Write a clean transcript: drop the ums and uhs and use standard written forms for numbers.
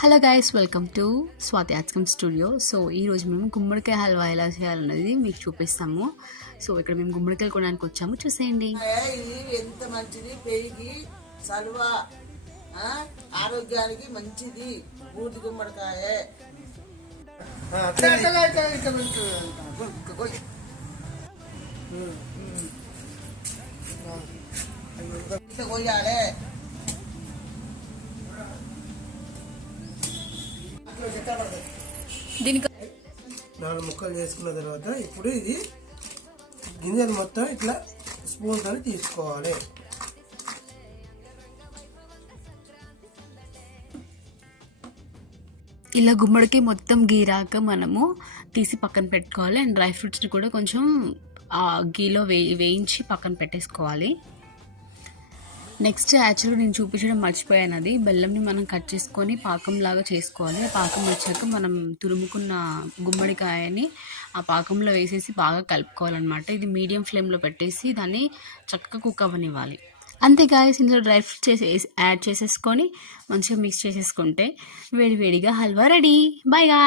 Hello guys, welcome to Swathi యాత్కమ్ studio. So ఈరోజు మేము గుమ్మడికాయ హల్వా ఎలా చేయాలన్నది మీకు చూపిస్తాము. సో ఇక్కడ మేము గుమ్మడికాయలు కొనడానికి వచ్చాము, చూసేయండి. ఇది ఎంత మంచిది, పెరిగి సల్వ ఆరోగ్యానికి మంచిది. బూడిద గుమ్మడికాయ కొయ్యాలి. దీనికి 4 ముక్కలు చేసుకున్న తర్వాత ఇప్పుడు ఇది గింజలు మొత్తం ఇట్లా స్పూన్ తో తీసుకోవాలి. ఇలా గుమ్మడికాయ మొత్తం గీరాక మనము తీసి పక్కన పెట్టుకోవాలి. అండ్ డ్రై ఫ్రూట్స్ని కూడా కొంచెం గీలో వేయించి పక్కన పెట్టేసుకోవాలి. నెక్స్ట్ యాక్చువల్గా నేను చూపించడం మర్చిపోయాను, అది బెల్లంని మనం కట్ చేసుకొని పాకంలాగా చేసుకోవాలి. ఆ పాకం వచ్చాక మనం తురుముకున్న గుమ్మడికాయని ఆ పాకంలో వేసేసి బాగా కలుపుకోవాలన్నమాట. ఇది మీడియం ఫ్లేమ్లో పెట్టేసి దాన్ని చక్కగా కుక్ అవ్వనివ్వాలి. అంతే గాయస్, ఇందులో డ్రై ఫ్రూట్స్ యాడ్ చేసేసుకొని మంచిగా మిక్స్ చేసేసుకుంటే వేడివేడిగా హల్వా రెడీ. Bye guy.